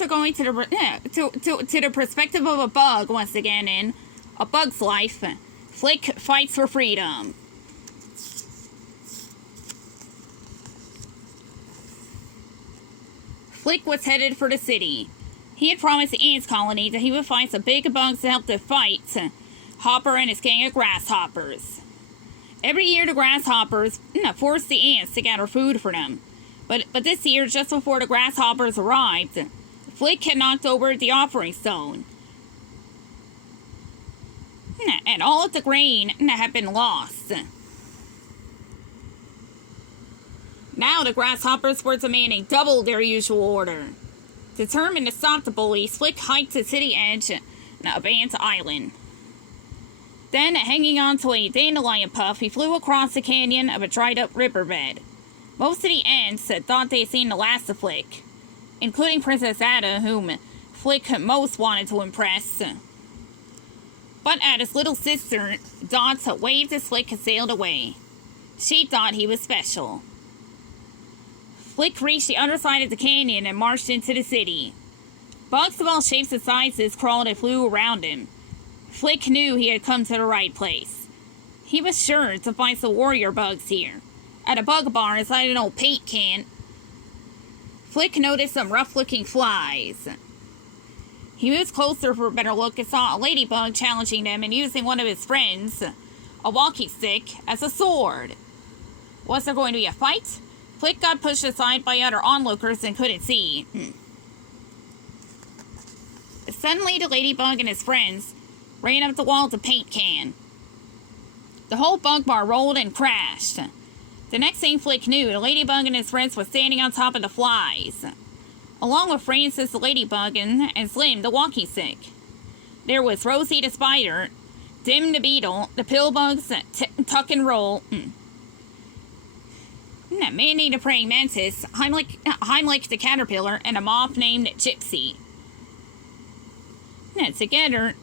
bugs are going to the perspective of a bug once again in A Bug's Life. Flik fights for freedom. Flik was headed for the city. He had promised the ants colony that he would find some big bugs to help them fight Hopper and his gang of grasshoppers. Every year the grasshoppers forced the ants to gather food for them. But this year, just before the grasshoppers arrived, Flik had knocked over the offering stone. And all of the grain had been lost. Now the grasshoppers were demanding double their usual order. Determined to stop the bullies, Flik hiked to the city edge of Ant Island. Then, hanging onto a dandelion puff, he flew across the canyon of a dried-up riverbed. Most of the ants thought they had seen the last of Flik, including Princess Ada, whom Flik most wanted to impress. But Ada's little sister, Dot, waved as Flik sailed away. She thought he was special. Flik reached the other side of the canyon and marched into the city. Bugs of all shapes and sizes crawled and flew around him. Flik knew he had come to the right place. He was sure to find some warrior bugs here. At a bug bar inside an old paint can, Flik noticed some rough-looking flies. He moved closer for a better look and saw a ladybug challenging them and using one of his friends, a walking stick, as a sword. Was there going to be a fight? Flik got pushed aside by other onlookers and couldn't see. Suddenly, the ladybug and his friends ran up the wall of the paint can. The whole bug bar rolled and crashed. The next thing Flik knew, the ladybug and his friends were standing on top of the flies, along with Francis the ladybug and Slim the walking stick. There was Rosie the spider, Dim the beetle, the pillbugs, Tuck and Roll, Mandy the praying mantis, Heimlich the caterpillar, and a moth named Gypsy. Together,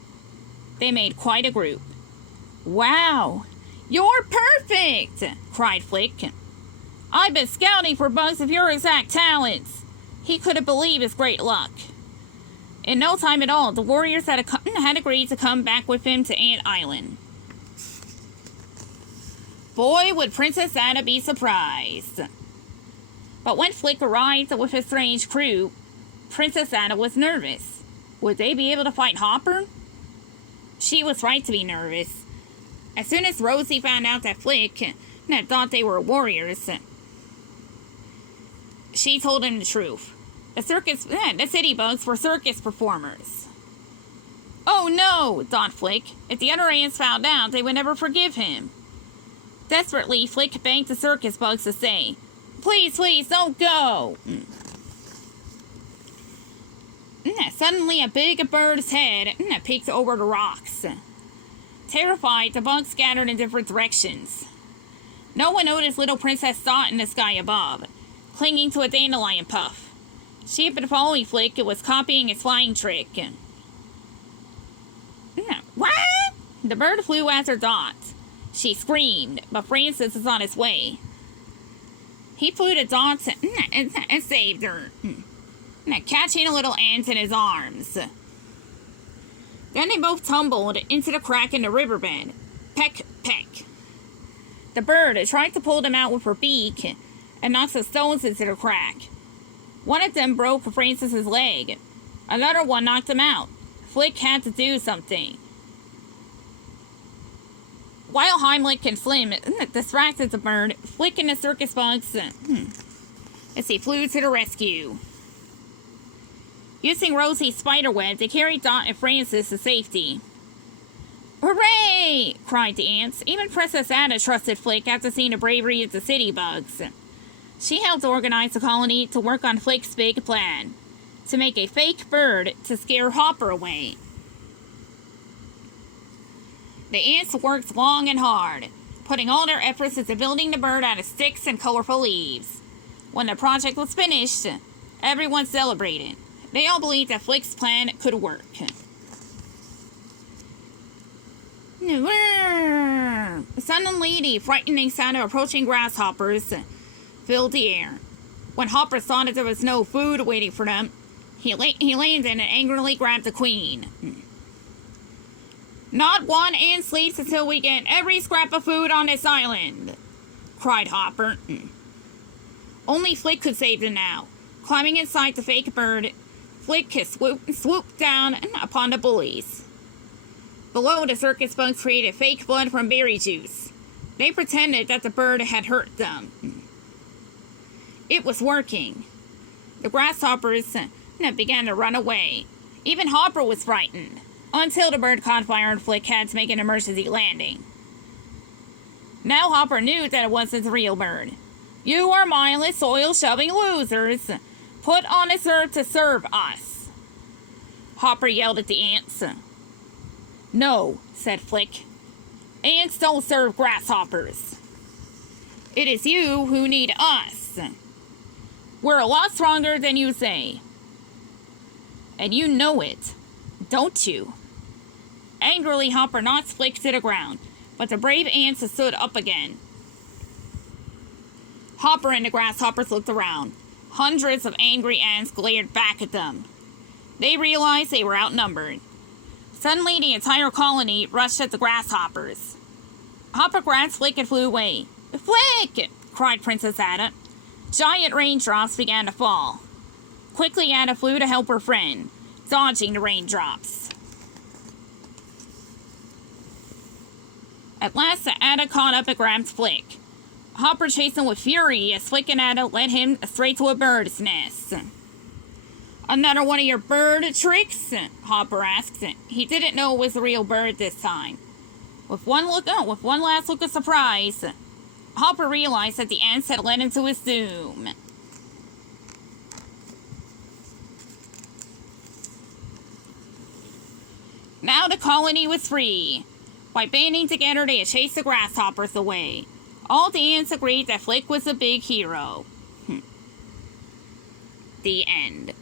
they made quite a group. "Wow! You're perfect!" cried Flik. "I've been scouting for bugs of your exact talents." He couldn't believe his great luck. In no time at all, the warriors had agreed to come back with him to Ant Island. Boy, would Princess Ada be surprised. But when Flik arrived with his strange crew, Princess Ada was nervous. Would they be able to fight Hopper? She was right to be nervous. As soon as Rosie found out that Flik thought they were warriors, she told him the truth. The city bugs were circus performers. "Oh no," thought Flik. If the other ants found out, they would never forgive him. Desperately, Flik begged the circus bugs to stay. "Please, please, don't go." Suddenly, a big bird's head peeked over the rocks. Terrified, the bugs scattered in different directions. No one noticed little Princess Dot in the sky above, clinging to a dandelion puff. She had been following Flik and was copying his flying trick. "What?" The bird flew after Dot. She screamed, but Francis was on his way. He flew to Dot and saved her, catching a little ant in his arms. Then they both tumbled into the crack in the riverbed. Peck, peck. The bird tried to pull them out with her beak and knocked some stones into the crack. One of them broke Francis's leg. Another one knocked him out. Flik had to do something. While Heimlich and Slim distracted the bird, Flik and the circus bugs flew to the rescue. Using Rosie's spiderweb, they carried Dot and Francis to safety. "Hooray!" cried the ants. Even Princess Ada trusted Flik after seeing the bravery of the city bugs. She helped organize the colony to work on Flik's big plan, to make a fake bird to scare Hopper away. The ants worked long and hard, putting all their efforts into building the bird out of sticks and colorful leaves. When the project was finished, everyone celebrated. They all believed that Flik's plan could work. Suddenly, the frightening sound of approaching grasshoppers filled the air. When Hopper saw that there was no food waiting for them, He landed and angrily grabbed the queen. Not one ant sleeps until we get every scrap of food on this island, cried Hopper. Only Flik could save them now. Climbing inside the fake bird, Flik swooped down upon the bullies. Below, the circus bugs created fake blood from berry juice. They pretended that the bird had hurt them. It was working. The grasshoppers began to run away. Even Hopper was frightened, until the bird caught fire and Flik had to make an emergency landing. Now Hopper knew that it wasn't the real bird. You are mindless, soil-shoving losers, put on this earth to serve us, Hopper yelled at the ants. No, said Flik. Ants don't serve grasshoppers. It is you who need us. We're a lot stronger than you say. And you know it, don't you? Angrily, Hopper knocked Flik to the ground, but the brave ants stood up again. Hopper and the grasshoppers looked around. Hundreds of angry ants glared back at them. They realized they were outnumbered. Suddenly, the entire colony rushed at the grasshoppers. Hopper grabbed Flik and flew away. Flik! Cried Princess Ada. Giant raindrops began to fall. Quickly, Ada flew to help her friend, dodging the raindrops. At last, Ada caught up and grabbed Flik. Hopper chased him with fury as Flik and Ada led him straight to a bird's nest. Another one of your bird tricks? Hopper asked. He didn't know it was a real bird this time. With one last look of surprise, Hopper realized that the ants had led him to his doom. Now the colony was free. By banding together, they had chased the grasshoppers away. All the ants agreed that Flik was a big hero. The end.